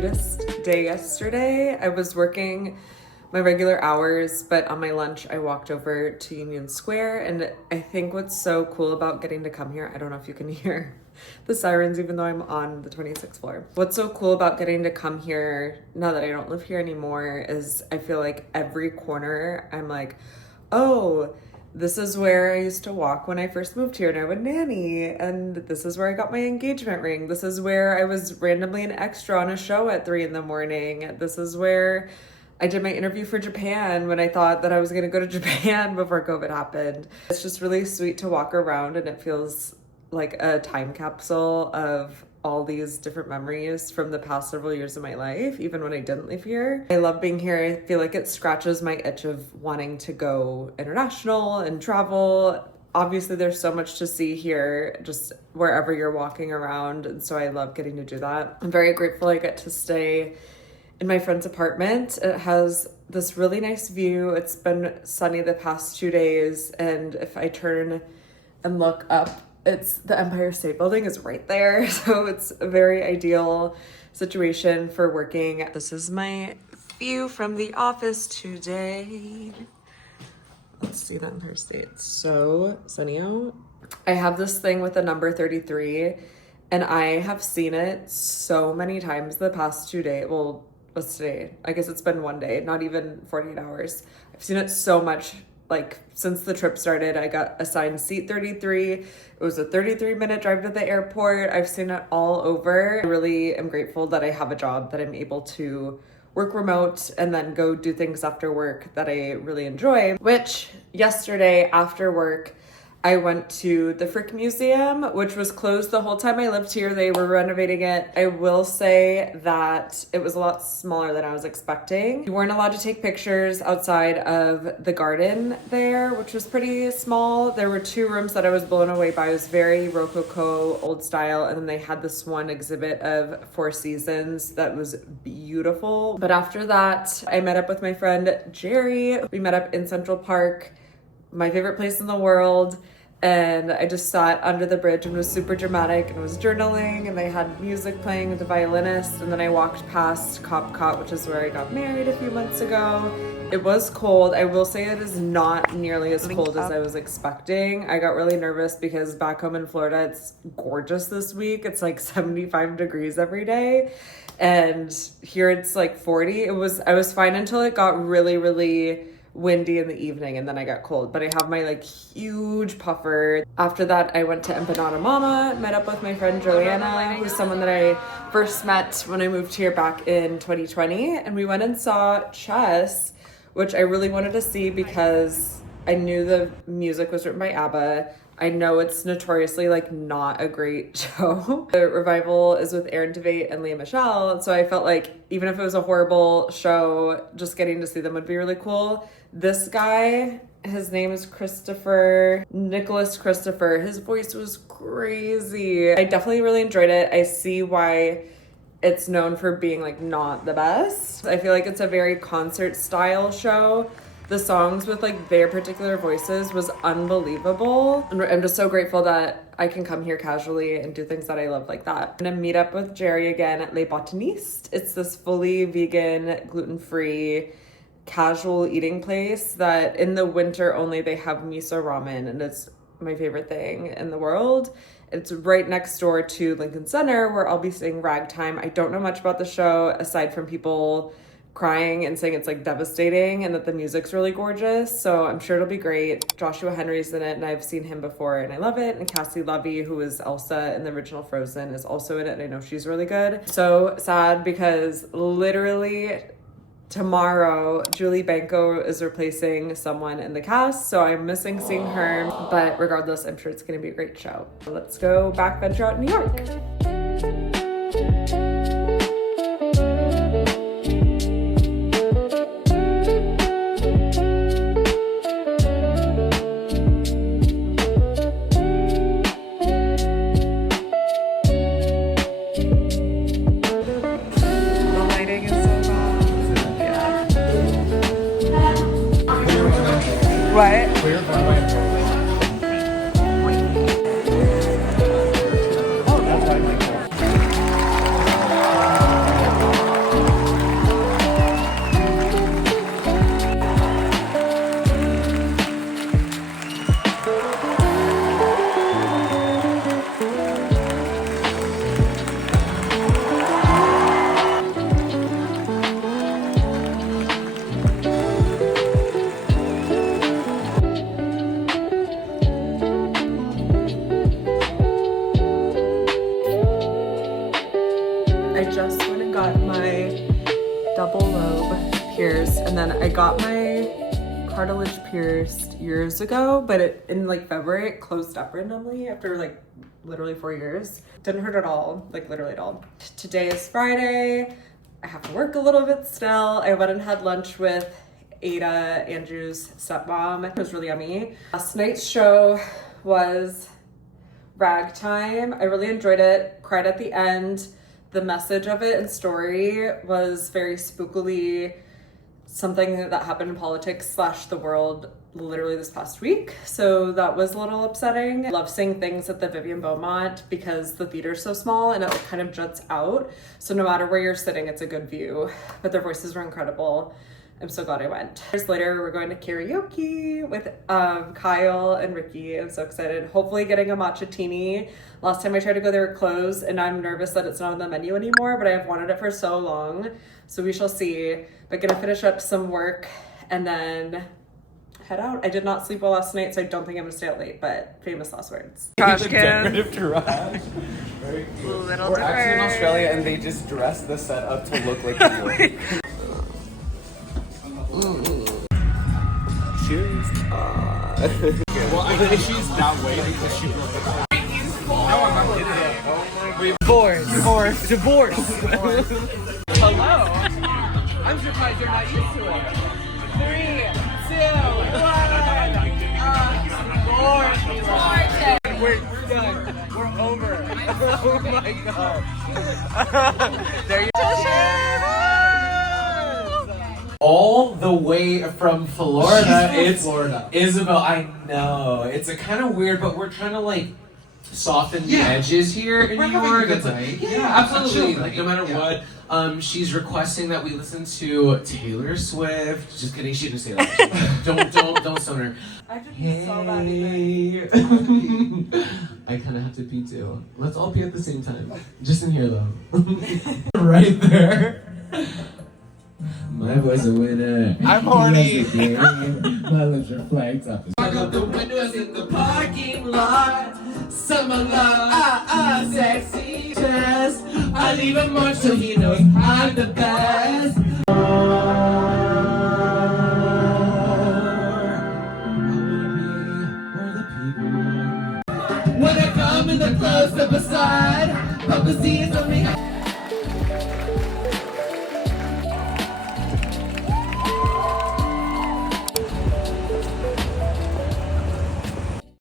cutest day yesterday. I was working my regular hours, but on my lunch I walked over to Union Square, and I think what's so cool about getting to come here, I don't know if you can hear the sirens even though I'm on the 26th floor. What's so cool about getting to come here now that I don't live here anymore is I feel like every corner I'm like, oh, this is where I used to walk when I first moved here and I would nanny, and this is where I got my engagement ring. This is where I was randomly an extra on a show at 3 a.m. This is where I did my interview for Japan when I thought that I was gonna go to Japan before COVID happened. It's just really sweet to walk around, and it feels like a time capsule of all these different memories from the past several years of my life, even when I didn't live here. I love being here. I feel like it scratches my itch of wanting to go international and travel. Obviously, there's so much to see here, just wherever you're walking around, and so I love getting to do that. I'm very grateful I get to stay in my friend's apartment. It has this really nice view. It's been sunny the past 2 days, and if I turn and look up, it's the Empire State Building is right there. So it's a very ideal situation for working. This is my view from the office today. Let's see the Empire State. It's so sunny out. I have this thing with the number 33, and I have seen it so many times the past 2 days. Well, what's today? I guess it's been 1 day, not even 48 hours. I've seen it so much. Like, since the trip started, I got assigned seat 33. It was a 33-minute drive to the airport. I've seen it all over. I really am grateful that I have a job that I'm able to work remote and then go do things after work that I really enjoy. Which, yesterday after work, I went to the Frick Museum, which was closed the whole time I lived here. They were renovating it. I will say that it was a lot smaller than I was expecting. You weren't allowed to take pictures outside of the garden there, which was pretty small. There were 2 rooms that I was blown away by. It was very Rococo, old style, and then they had this one exhibit of 4 Seasons that was beautiful. But after that, I met up with my friend Jerry. We met up in Central Park, my favorite place in the world, and I just sat under the bridge and was super dramatic and was journaling, and they had music playing with the violinist, and then I walked past Copcot, which is where I got married a few months ago. It was cold. I will say it is not nearly as cold as I was expecting. I got really nervous because back home in Florida, it's gorgeous this week. It's like 75 degrees every day, and here it's like 40. I was fine until it got really, really windy in the evening, and then I got cold, but I have my like huge puffer. After that, I went to Empanada Mama, met up with my friend Joanna, who's someone that I first met when I moved here back in 2020, and we went and saw Chess, which I really wanted to see because I knew the music was written by ABBA. I know it's notoriously like not a great show. The revival is with Aaron Tveit and Leah Michele, so I felt like even if it was a horrible show, just getting to see them would be really cool. This guy, his name is Nicholas Christopher. His voice was crazy. I definitely really enjoyed it. I see why it's known for being like not the best. I feel like it's a very concert style show. The songs with like their particular voices was unbelievable. And I'm just so grateful that I can come here casually and do things that I love like that. I'm gonna meet up with Jerry again at Les Botanistes. It's this fully vegan, gluten-free, casual eating place that in the winter only they have miso ramen, and it's my favorite thing in the world. It's right next door to Lincoln Center, where I'll be seeing Ragtime. I don't know much about the show aside from people crying and saying it's like devastating and that the music's really gorgeous, so I'm sure it'll be great. Joshua Henry's in it, and I've seen him before and I love it, and Cassie Lovey, who is Elsa in the original Frozen, is also in it, and I know she's really good. So sad because literally tomorrow Julie Benko is replacing someone in the cast, so I'm missing seeing her, but regardless, I'm sure it's gonna be a great show. Let's go back venture out in New York. What? Clear Broadway. Oh, that's what I like. got my cartilage pierced years ago, but in like February it closed up randomly after like literally 4 years. Didn't hurt at all, like literally at all. Today is Friday. I have to work a little bit still. I went and had lunch with Ada, Andrew's stepmom. It was really yummy. Last night's show was ragtime. I really enjoyed it. Cried at the end. The message of it and story was very spookily something that happened in politics / the world literally this past week. So that was a little upsetting. I love seeing things at the Vivian Beaumont because the theater's so small and it like kind of juts out. So no matter where you're sitting, it's a good view. But their voices were incredible. I'm so glad I went. Years later, we're going to karaoke with Kyle and Ricky. I'm so excited. Hopefully getting a matcha teeny. Last time I tried to go, they were closed, and I'm nervous that it's not on the menu anymore, but I've wanted it for so long. So we shall see. But gonna finish up some work and then head out. I did not sleep well last night, so I don't think I'm gonna stay out late, but famous last words. Trash can. Trash. Little We're actually in Australia and they just dressed the set up to look like New York. Cheers. Well, I think she's that way because she broke it. No, I'm not kidding. Divorce. Hello. I'm surprised you're not used to it. 3, 2, 1. We're done. We're over. Oh my god. There you go. All the way from Florida. It's Florida. Isabel, I know. It's a kind of weird, but we're trying to like soften the edges here in New York. It's like, absolutely. Like no matter what. She's requesting that we listen to Taylor Swift. Just kidding, she didn't say that. don't stone her. I just saw that either. I kind of have to pee too. Let's all pee at the same time. Just in here though. Right there. My boy's a winner. I'm horny. My lips are flagged up. Walk up the windows in the parking lot. Summer love, sexy dress. I leave him much so he knows I'm the best. I wanna be where the people. When I come in the club, step aside. Papa Z is on me.